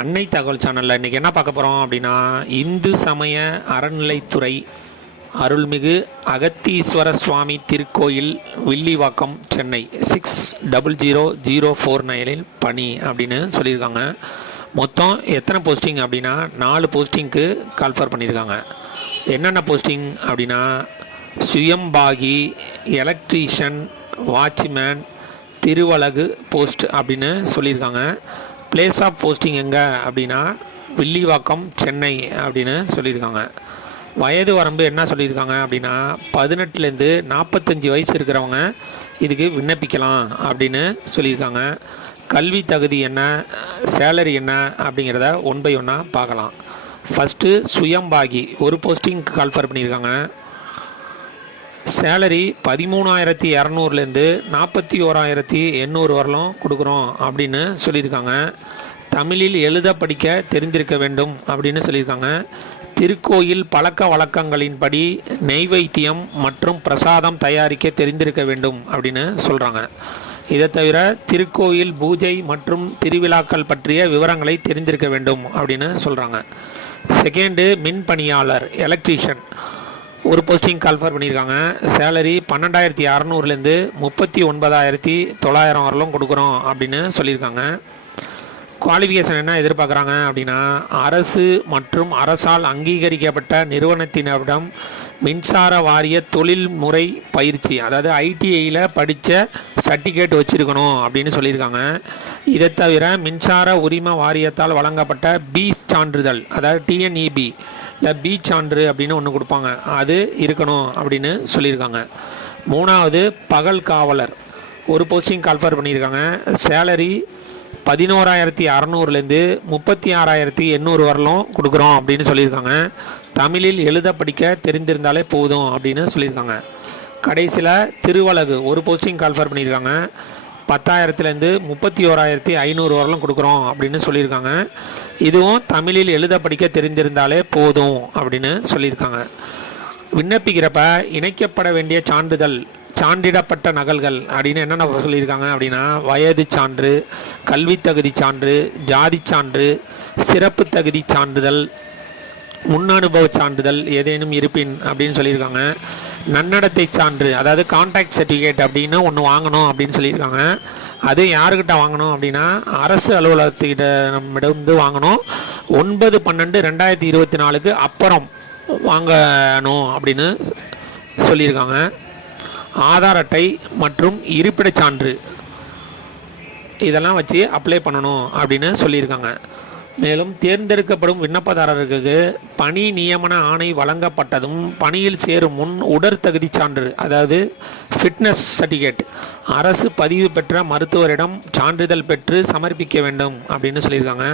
அன்னை தகவல் சேனலில் இன்றைக்கி என்ன பார்க்க போகிறோம் அப்படின்னா, இந்து சமய அறநிலைத்துறை அருள்மிகு அகத்தீஸ்வர சுவாமி திருக்கோயில், வில்லிவாக்கம், சென்னை 600049 பணி அப்படின்னு சொல்லியிருக்காங்க. மொத்தம் எத்தனை போஸ்டிங் அப்படின்னா 4 போஸ்டிங்க்கு கால்ஃபர் பண்ணியிருக்காங்க. என்னென்ன போஸ்டிங் அப்படின்னா, சுயம்பாகி, எலக்ட்ரீஷியன், வாட்ச்மேன், திருவலகு போஸ்ட் அப்படின்னு சொல்லியிருக்காங்க. பிளேஸ் ஆஃப் போஸ்டிங் எங்கே அப்படின்னா வில்லிவாக்கம், சென்னை அப்படின்னு சொல்லியிருக்காங்க. வயது வரம்பு என்ன சொல்லியிருக்காங்க அப்படின்னா 18லேருந்து 45 வயசு இருக்கிறவங்க இதுக்கு விண்ணப்பிக்கலாம் அப்படின்னு சொல்லியிருக்காங்க. கல்வி தகுதி என்ன, சேலரி என்ன அப்படிங்கிறத ஒன் பை ஒன்னாக பார்க்கலாம். ஃபஸ்ட்டு சுயம்பாகி ஒரு போஸ்டிங் கால்ஃபர் பண்ணியிருக்காங்க. சேலரி 13,200லேருந்து 41,800 வரலும் கொடுக்குறோம் அப்படின்னு சொல்லியிருக்காங்க. தமிழில் எழுத படிக்க தெரிந்திருக்க வேண்டும் அப்படின்னு சொல்லியிருக்காங்க. திருக்கோயில் பழக்க வழக்கங்களின்படி நெய்வேத்தியம் மற்றும் பிரசாதம் தயாரிக்க தெரிந்திருக்க வேண்டும் அப்படின்னு சொல்கிறாங்க. இதை தவிர திருக்கோயில் பூஜை மற்றும் திருவிழாக்கள் பற்றிய விவரங்களை தெரிந்திருக்க வேண்டும் அப்படின்னு சொல்கிறாங்க. செகண்டு மின் பணியாளர், எலக்ட்ரீஷியன் ஒரு போஸ்டிங் கால்ஃபர் பண்ணியிருக்காங்க. சேலரி 12,600லேருந்து 39,900 வரலும் கொடுக்குறோம் அப்படின்னு சொல்லியிருக்காங்க. குவாலிஃபிகேஷன் என்ன எதிர்பார்க்குறாங்க அப்படின்னா, அரசு மற்றும் அரசால் அங்கீகரிக்கப்பட்ட நிறுவனத்தினரிடம் மின்சார வாரிய தொழில்முறை பயிற்சி, அதாவது ஐடிஐயில் படித்த சர்டிஃபிகேட் வச்சுருக்கணும் அப்படின்னு சொல்லியிருக்காங்க. இதை தவிர மின்சார உரிம வாரியத்தால் வழங்கப்பட்ட பி சான்றிதழ், அதாவது டிஎன்இபி இல்லை பி சான்று அப்படின்னு ஒன்று கொடுப்பாங்க, அது இருக்கணும் அப்படின்னு சொல்லியிருக்காங்க. மூணாவது பகல் காவலர் ஒரு போஸ்டிங் கால்ஃபர் பண்ணியிருக்காங்க. சேலரி 11,600லேருந்து 36,800 வரலும் கொடுக்குறோம் அப்படின்னு சொல்லியிருக்காங்க. தமிழில் எழுத படிக்க தெரிந்திருந்தாலே போதும் அப்படின்னு சொல்லியிருக்காங்க. கடைசியில் திருவலகு ஒரு போஸ்டிங் கால்ஃபர் பண்ணியிருக்காங்க. 10,000லேருந்து 31,500 வரலும் கொடுக்குறோம் அப்படின்னு சொல்லியிருக்காங்க. இதுவும் தமிழில் எழுத படிக்க தெரிந்திருந்தாலே போதும் அப்படின்னு சொல்லியிருக்காங்க. விண்ணப்பிக்கிறப்ப இணைக்கப்பட வேண்டிய சான்றிதழ், சான்றிடப்பட்ட நகல்கள் அப்படின்னு என்னென்ன சொல்லியிருக்காங்க அப்படின்னா, வயது சான்று, கல்வி தகுதி சான்று, ஜாதி சான்று, சிறப்பு தகுதி சான்றிதழ், முன் அனுபவ சான்றிதழ் ஏதேனும் இருப்பின் அப்படின்னு சொல்லியிருக்காங்க. நன்னடத்தை சான்று, அதாவது கான்டாக்ட் சர்டிஃபிகேட் அப்படின்னு ஒன்று வாங்கணும் அப்படின்னு சொல்லியிருக்காங்க. அது யாருக்கிட்ட வாங்கணும் அப்படின்னா அரசு அலுவலகத்துக்கிட்ட நம்மிடம் வாங்கணும். 9/12/2024 அப்புறம் வாங்கணும் அப்படின்னு சொல்லியிருக்காங்க. ஆதார் அட்டை மற்றும் இருப்பிடச் சான்று இதெல்லாம் வச்சு அப்ளை பண்ணணும் அப்படின்னு சொல்லியிருக்காங்க. மேலும் தேர்ந்தெடுக்கப்படும் விண்ணப்பதாரர்களுக்கு பணி நியமன ஆணை வழங்கப்பட்டதும் பணியில் சேரும் முன் உடற்தகுதி சான்று, அதாவது ஃபிட்னஸ் சர்டிஃபிகேட் அரசு பதிவு பெற்ற மருத்துவரிடம் சான்றிதழ் பெற்று சமர்ப்பிக்க வேண்டும் அப்படின்னு சொல்லியிருக்காங்க.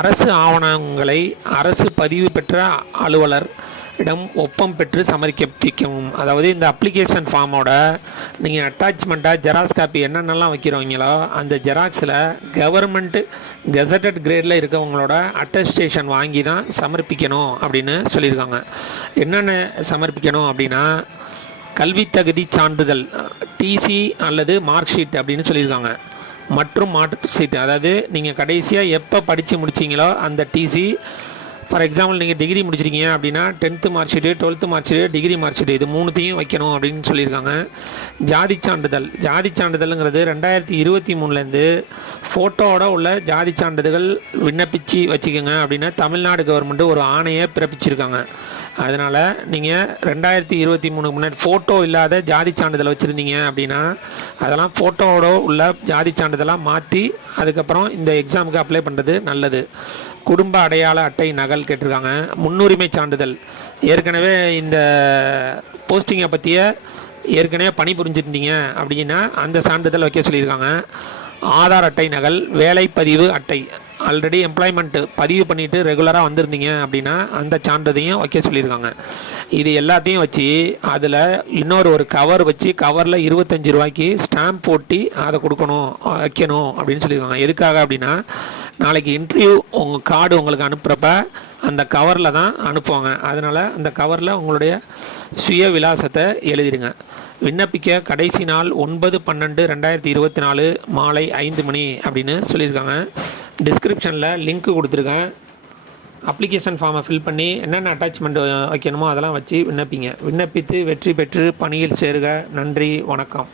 அரசு ஆவணங்களை அரசு பதிவு பெற்ற அலுவலர் இடம் ஒப்பம் பெற்று சமர்ப்பிக்கவும். அதாவது இந்த அப்ளிகேஷன் ஃபார்மோட நீங்கள் அட்டாச்மெண்ட்டாக ஜெராக்ஸ் காப்பி என்னென்னலாம் வைக்கிறவங்களோ அந்த ஜெராக்ஸில் கவர்மெண்ட் கெசட்டட் கிரேடில் இருக்கவங்களோட அட்டஸ்டேஷன் வாங்கி தான் சமர்ப்பிக்கணும் அப்படின்னு சொல்லியிருக்காங்க. என்னென்ன சமர்ப்பிக்கணும் அப்படின்னா, கல்வி தகுதி சான்றிதழ் டிசி அல்லது மார்க் ஷீட் அப்படின்னு சொல்லியிருக்காங்க. மற்றும் மார்க் ஷீட், அதாவது நீங்கள் கடைசியாக எப்போ படித்து முடிச்சிங்களோ அந்த டிசி. ஃபார் எக்ஸாம்பிள் நீங்கள் டிகிரி முடிச்சிருக்கீங்க அப்படின்னா 10th mark sheet, 12th mark sheet, degree mark sheet, இது 3த்தையும் வைக்கணும் அப்படின்னு சொல்லியிருக்காங்க. ஜாதி சான்றிதழ், ஜாதி சான்றிதழ்ங்கிறது 2023லேருந்து ஃபோட்டோவோட உள்ள ஜாதி சான்றிதழ்கள் விண்ணப்பித்து வச்சுக்கோங்க அப்படின்னு தமிழ்நாடு கவர்மெண்ட்டு ஒரு ஆணையை பிறப்பிச்சிருக்காங்க. அதனால் நீங்கள் 2023 முன்னாடி ஃபோட்டோ இல்லாத ஜாதி சான்றிதழ் வச்சுருந்தீங்க அப்படின்னா அதெல்லாம் ஃபோட்டோவோட உள்ள ஜாதி சான்றிதழாக மாற்றி அதுக்கப்புறம் இந்த எக்ஸாமுக்கு அப்ளை பண்ணுறது நல்லது. குடும்ப அடையாள அட்டை நகல் கேட்டிருக்காங்க. முன்னுரிமை சான்றிதழ், ஏற்கனவே இந்த போஸ்டிங்கை பற்றிய ஏற்கனவே பணி புரிஞ்சிருந்தீங்க அப்படின்னா அந்த சான்றிதழ் வைக்க சொல்லியிருக்காங்க. ஆதார் அட்டை நகல், வேலைப்பதிவு அட்டை, ஆல்ரெடி எம்ப்ளாய்மெண்ட்டு பதிவு பண்ணிவிட்டு ரெகுலராக வந்திருந்தீங்க அப்படின்னா அந்த சான்றிதையும் வைக்க சொல்லியிருக்காங்க. இது எல்லாத்தையும் வச்சு அதில் ஒரு கவர் வச்சு கவரில் 25 ரூபாய்க்கு ஸ்டாம்ப் போட்டு அதை கொடுக்கணும், வைக்கணும் அப்படின்னு சொல்லியிருக்காங்க. எதுக்காக அப்படின்னா, நாளைக்கு இன்டர்வியூ உங்கள் கார்டு உங்களுக்கு அனுப்புகிறப்ப அந்த கவரில் தான் அனுப்புவாங்க. அதனால் அந்த கவரில் உங்களுடைய சுய விலாசத்தை எழுதிடுங்க. விண்ணப்பிக்க கடைசி நாள் 9/12/2024 மாலை 5 மணி அப்படின்னு சொல்லியிருக்காங்க. டிஸ்கிரிப்ஷனில் லிங்க் கொடுத்துருக்கேன். அப்ளிகேஷன் ஃபார்மை ஃபில் பண்ணி என்னென்ன அட்டாச்மெண்ட் வைக்கணுமோ அதெல்லாம் வச்சு விண்ணப்பித்து வெற்றி பெற்று பணியில் சேருக. நன்றி, வணக்கம்.